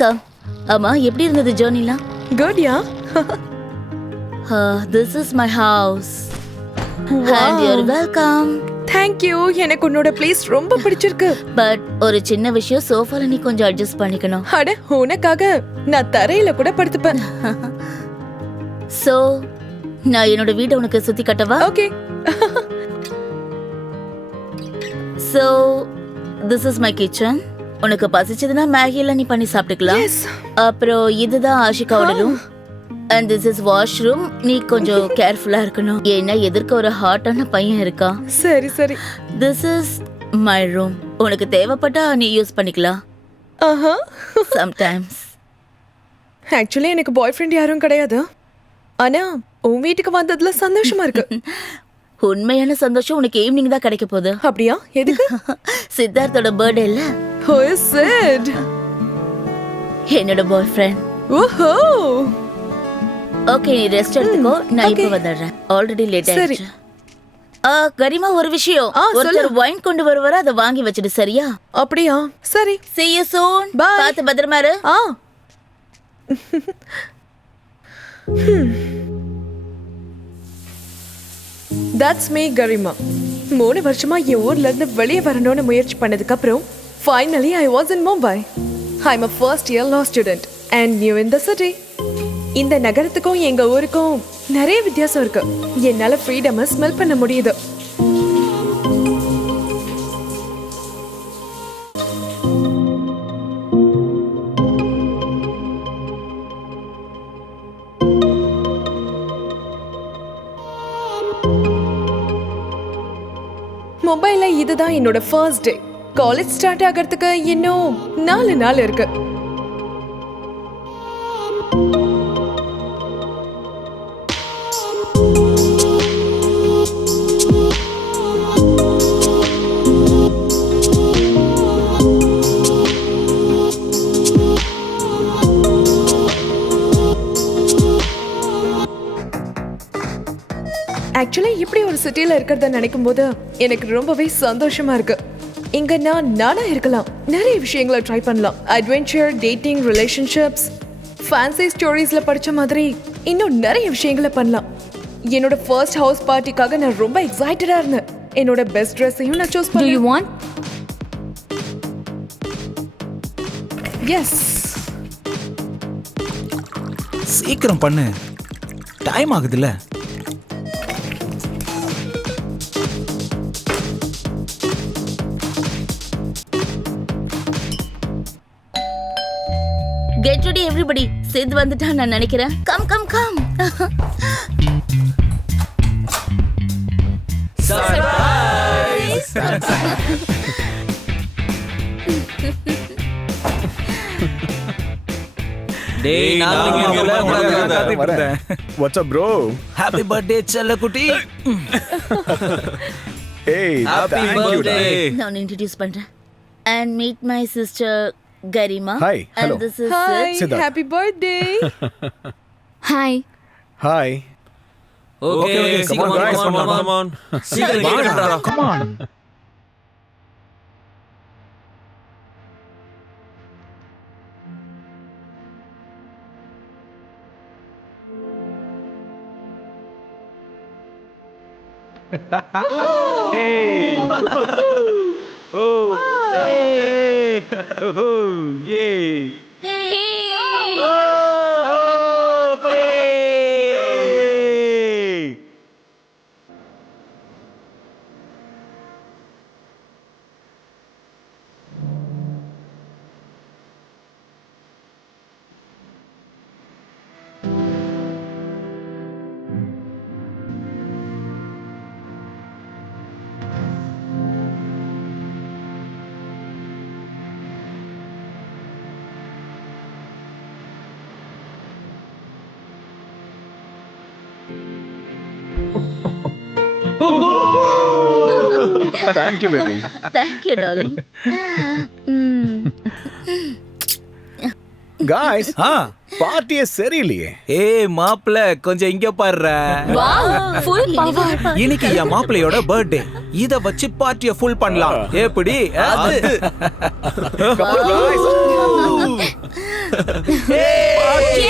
Come. அம்மா எப்படி இருந்தது ஜர்னிலாம்? Good yeah. This is my house. And you're welcome. Thank you. எனக்கு உன்னோட பிளேஸ் ரொம்ப பிடிச்சிருக்கு. பட் ஒரு சின்ன விஷயம், சோஃபால நீ கொஞ்சம் அட்ஜஸ்ட் பண்ணிக்கணும். அட உனக்காக நான் தரையில கூட படுத்துப்பேன். சோ நான் என்னோட வீட்டை உனக்கு சுத்தி கட்டவா? Okay. So this is my kitchen. உனக்கு பசிச்சதுன்னா மேகில நீ பண்ணி சாப்பிட்டுக்கலாம். Yes. அப்புறம் இதுதான் ஆஷிகாவோட room. And this is washroom. நீ கொஞ்சம் கேர்ஃபுல்லா இருக்கணும். ஏன்னா எதிர்க்க ஒரு ஹாட்டான பையன் இருக்கா. சரி சரி. This is my room. உனக்கு தேவைப்பட்டா நீ யூஸ் பண்ணிக்கலாம். ஆஹா. Sometimes. ஆக்சுவலி எனக்கு பாய் ஃப்ரெண்ட் யாரும் கிடையாது. ஆனா உன் வீட்டுக்கு வந்ததுல சந்தோஷமா இருக்கு. உண்மையான சந்தோஷம் உனக்கு ஈவினிங் தான் கிடைக்க போகுது. அப்படியா? எதுக்கு? சித்தார்த்தோட பர்த்டே இல்ல. Who is it? என்னோட பாய் ஃப்ரெண்ட். ஓஹோ. ஓகே, நீ ரெஸ்ட் எடுத்துக்கோ. நான் இப்ப வந்துடுறேன். ஆல்ரெடி லேட் ஆயிடுச்சு. கரிமா, ஒரு விஷயம். ஒருத்தர் வைன் கொண்டு வருவாரு, அதை வாங்கி வச்சிடு, சரியா? அப்படியா? சரி. See you soon. Bye. பார்த்து பத்திரமா இரு. That's me, Garima. 3 வருஷமா என் ஊர்ல இருந்து வெளியே வரணும்னு முயற்சி பண்ணதுக்கு அப்புறம் finally I was in Mumbai. I'm a first year law student and new in the city. இந்த நகரத்துக்கும் எங்க ஊருக்கும் நிறைய வித்தியாசம் இருக்கு. என்னால ஃப்ரீடமை ஸ்மெல் பண்ண முடியுது. மும்பைல இதுதான் என்னோட ஃபர்ஸ்ட் டே. காலேஜ் ஸ்டார்ட் ஆகிறதுக்கு இன்னும் 4 நாள் இருக்கு. ஆக்சுவலி இப்படி ஒரு சிட்டில இருக்கிறத நினைக்கும் போது எனக்கு ரொம்பவே சந்தோஷமா இருக்கு. இங்க நான் நானா இருக்கலாம், நிறைய விஷயங்களை ட்ரை பண்ணலாம். அட்வென்ச்சர், டேட்டிங், ரிலேஷன்ஷிப்ஸ், ஃபேன்சி ஸ்டோரிஸ்ல படிச்ச மாதிரி இன்னும் நிறைய விஷயங்களை பண்ணலாம். என்னோட ஃபர்ஸ்ட் ஹவுஸ் பார்ட்டிக்காக நான் ரொம்ப எக்ஸைட்டடா இருந்தேன். என்னோட பெஸ்ட் ட்ரெஸ்ஸையும் நான் சூஸ் பண்ணேன். Do you want? எஸ். சீக்கிரம் பண்ணு, டைம் ஆகுதுல்ல. Get ready everybody. சித் வந்துட்டா நான் நினைக்கிறேன். Come come come. சர்ப்ரைஸ். டேய், What's up, bro? Happy birthday செல்லக்குட்டி. Hey, Happy thank you. birthday. நான் இன்ட்ரோ듀ce பண்றேன். And meet my sister Garima. Hi, hello. And this is Hi, Siddharth. happy birthday. Hi. Hi. Okay, Come on, guys, come on. சீக்கிரம் கேக்குறா. Come on. Hey. Oh. Hey. Oh, yay. Oh, hey. Thank you, baby. Thank you, darling. Guys, பார்ட்டியே சரியில்லையே. ஏய் மாப்பிள கொஞ்சம் இங்க பாருடா. Wow full power. இன்னைக்கு என் மாப்பிளையோட birthday. இத வச்சு பார்ட்டியை ஃபுல் பண்ணலாம். எப்படி? அது. Come on, guys. Party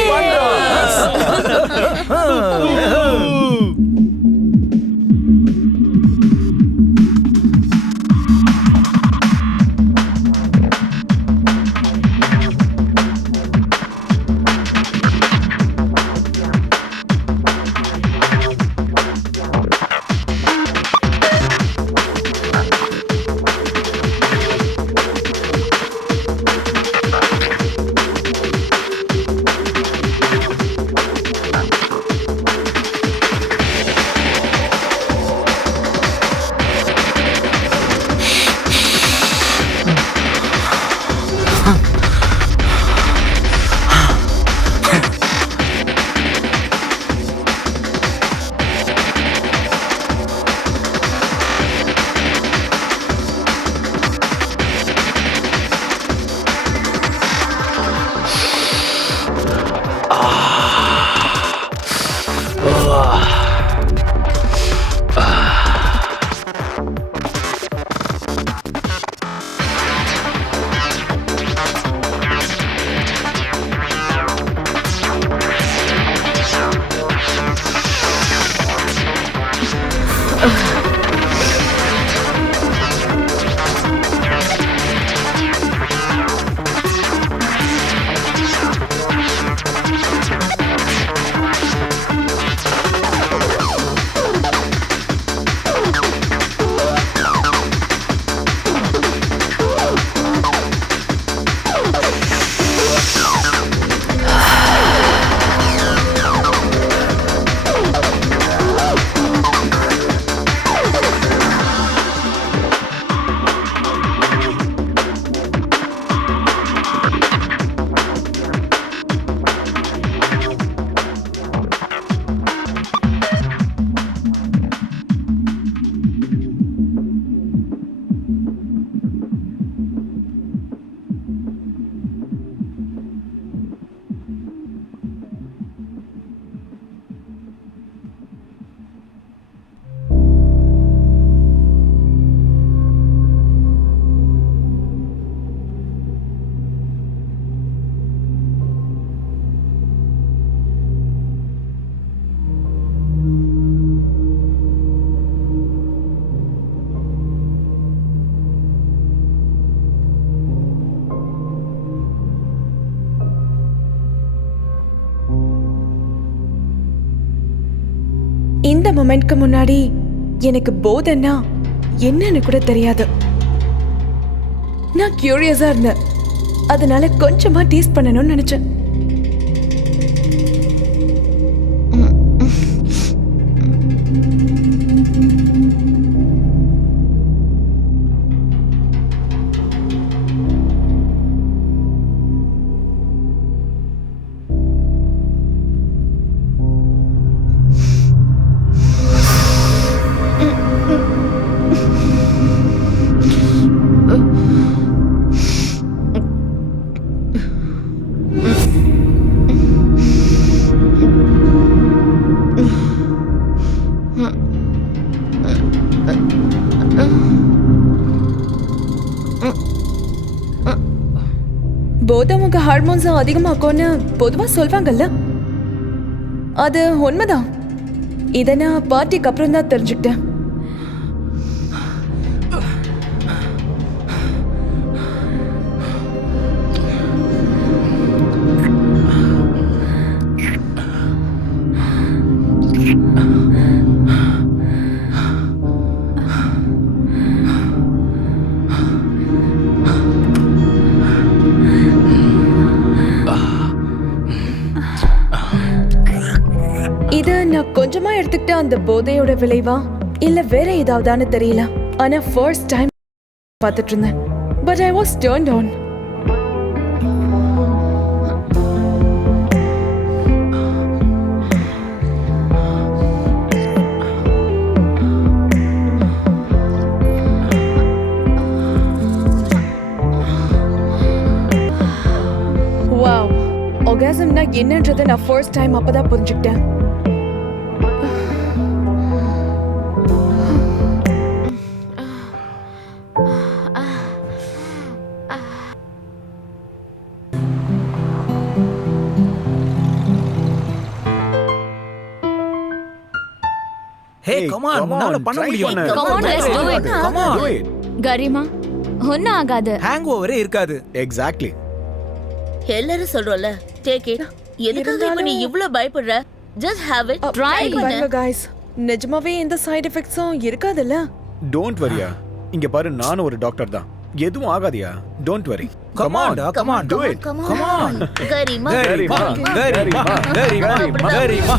இந்த மொமெண்ட்க்கு முன்னாடி எனக்கு போதைன்னா என்னன்னு கூட தெரியாது. நான் கியூரியஸா இருந்தேன், அதனால கொஞ்சமா டேஸ்ட் பண்ணணும்னு நினைச்சேன். போதை உங்க ஹார்மோன்ஸ் அதிகமாக்கும்னு பொதுவா சொல்வாங்கல்ல, அது உண்மைதான். இதை நான் பார்ட்டிக்கு அப்புறம் தான் தெரிஞ்சுக்கிட்டேன். இது நான் கொஞ்சமா எடுத்துக்கிட்ட அந்த போதையோட விளைவா இல்ல வேற ஏதாவதான்னு தெரியல. ஆனா ஃபர்ஸ்ட் டைம் பார்த்துட்டு இருந்தேன். But I was turned on. Wow, okay. ஆர்காசம்னா என்னன்றதை நான் ஃபர்ஸ்ட் டைம் அப்பதான் புரிஞ்சுக்கிட்டேன். ஹே கம் ஆன், உன்னால பண்ண முடியும். Come on, let's do it. Come on. Do it. கரிமா ஒன்னும் ஆகாது. ஹேங் ஓவரே இருக்காது. Exactly. எல்லாரும் சொல்றோம்ல டேக் இட். எதுக்காக இப்ப நீ இவ்ளோ பயப்படுற? Just have it. ட்ரை பாருங்க பண்ணு. guys, நிஜமாவே எந்த சைடு எஃபெக்ட்ஸும் இருக்காதுல்ல. Don't worryயா. இங்க பாரு, நானும் ஒரு டாக்டர் தான். எதுவும் ஆகாதியா. Don't worry. Come on, come on, do it. Come Come on. on. கரிமா. கரிமா, கரிமா, கரிமா, கரிமா.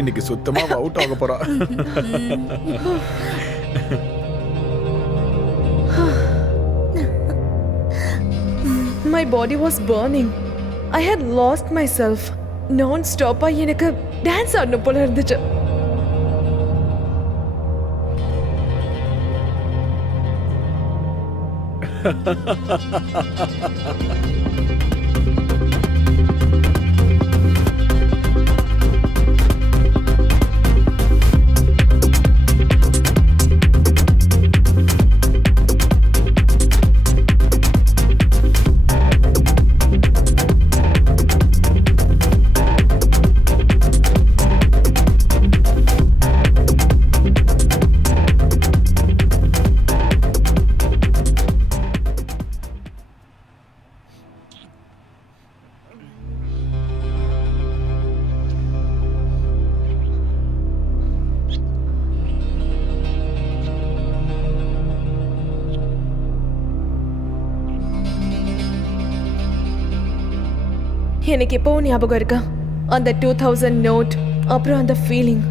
இன்னைக்கு சுத்தமா அவுட் ஆக போறா. My body was burning. I had lost myself. Non-stop எனக்கு டான்ஸ் ஆடணும் போல இருந்துச்சு. எனக்கு எப்பவும் ஞாபகம் இருக்கா அந்த 2000 நோட், அப்புறம் அந்த feeling.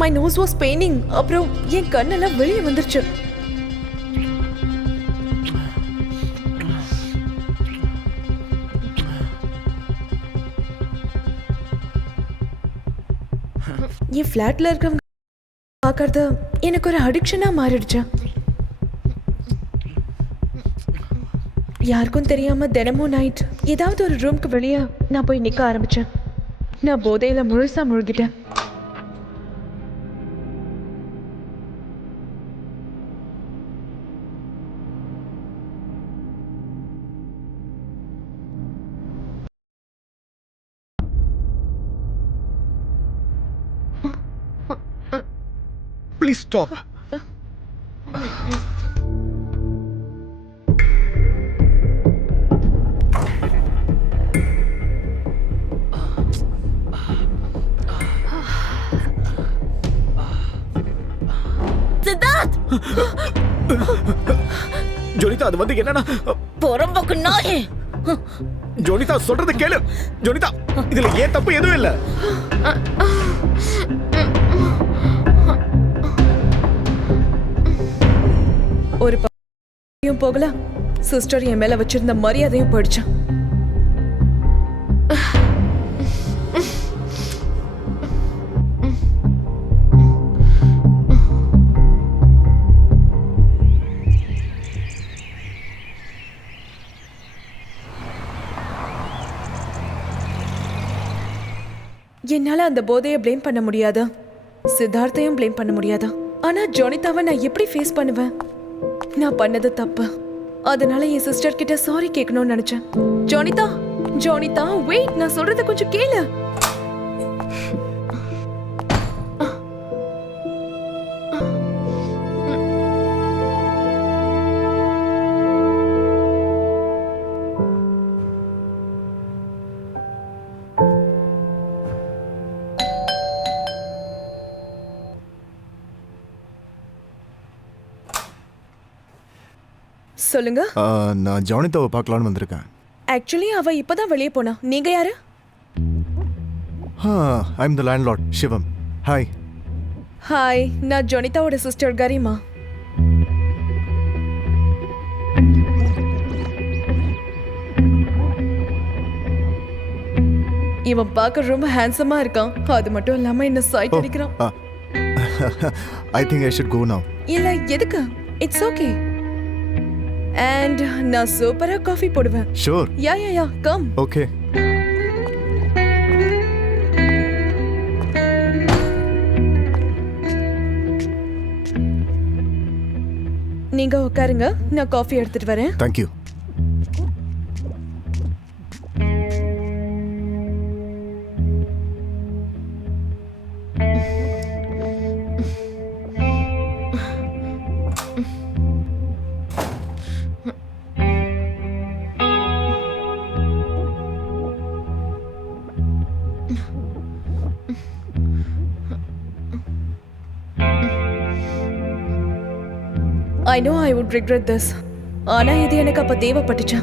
My nose was paining. அப்புறம் என் கண்ணெல்லாம் வெளியே வந்துருச்சு. என் ஃப்ளாட்ல இருக்கிறவங்க பார்க்கறது எனக்கு ஒரு அடிக்ஷனா மாறிடுச்சு. யாருக்கும் தெரியாம தினமும் நைட் ஏதாவது ஒரு ரூம்க்கு வெளியே நான் போய் நிக்க ஆரம்பிச்சேன். நான் போதையில முழுசா முழுகிட்டேன். Please stop. சித்தார்த், ஜோனிதா, அது வந்து என்னன்னா, புறம்போக்கு நாயே. ஜோனிதா சொல்றது கேளு. ஜோனிதா, இதுல ஏன் தப்பு எதுவும் இல்ல. ஒரு பையும் போகல, சிஸ்டர் என் மேல வச்சிருந்த மரியாதையும் போயிடுச்சு. என்னால அந்த போதையை ப்ளேம் பண்ண முடியாதா, சித்தார்த்தையும் ப்ளேம் பண்ண முடியாதா? ஆனா ஜோனிதாவை நான் எப்படி ஃபேஸ் பண்ணுவேன்? நான் பண்ணது தப்பு. அதனால என் சிஸ்டர் கிட்ட சாரி கேட்கணும்னு நினைச்சேன். ஜோனிதா, ஜோனிதா, வெயிட், நான் சொல்றத கொஞ்சம் கேளு. சொல்லுங்க. நான் ஜானிதாவை பார்க்கலான்னு வந்திருக்கேன். ஆக்சுவலி அவ இப்பதான் வெளியே போனா. நீங்க யாரு? I am the landlord Shivam. Hi. Hi, நான் ஜோனிதாவோட சிஸ்டர் கரிமா. இவன் பார்க்க ரொம்ப ஹேண்ட்ஸமா இருக்கான். அது மட்டும் இல்லாம என்ன சைட் அடிக்கிறான். I think I should go now. இல்ல எதுக்கு? It's okay. அண்ட் நான் சூப்பரா காஃபி போடுவேன். ஷூர். Ya come. ஓகே. நீங்க உட்காருங்க, நான் காஃபி எடுத்துட்டு வரேன். Thank you. I know I would regret this. ஆனா இது எனக்கு அப்ப தேவைப்பட்டுச்சு.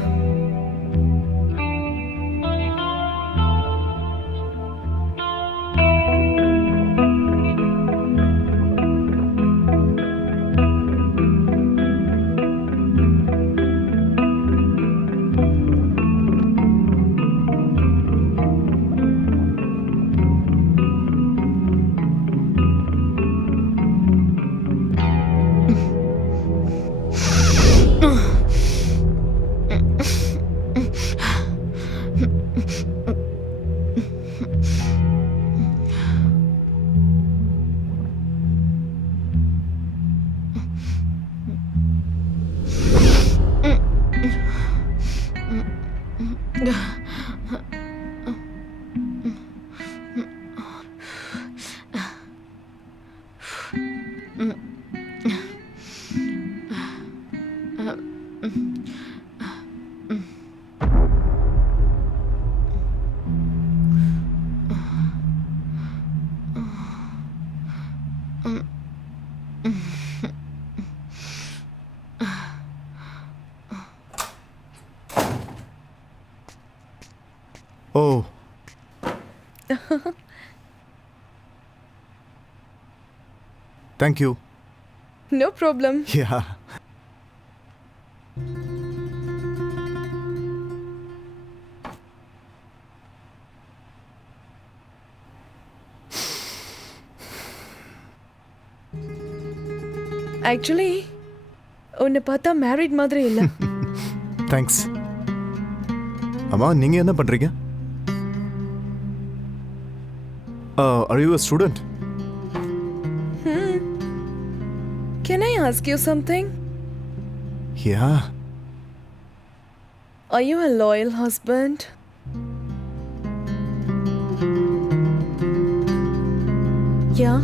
Oh. Thank you. No problem. Yeah. Actually, உன்னை பார்த்தா மேரிட் மாதிரி இல்ல. தேங்க்ஸ். அம்மா நீங்க என்ன பண்றீங்க? Are you a student? Can I ask you something? Yeah. Are you a loyal husband? Yeah.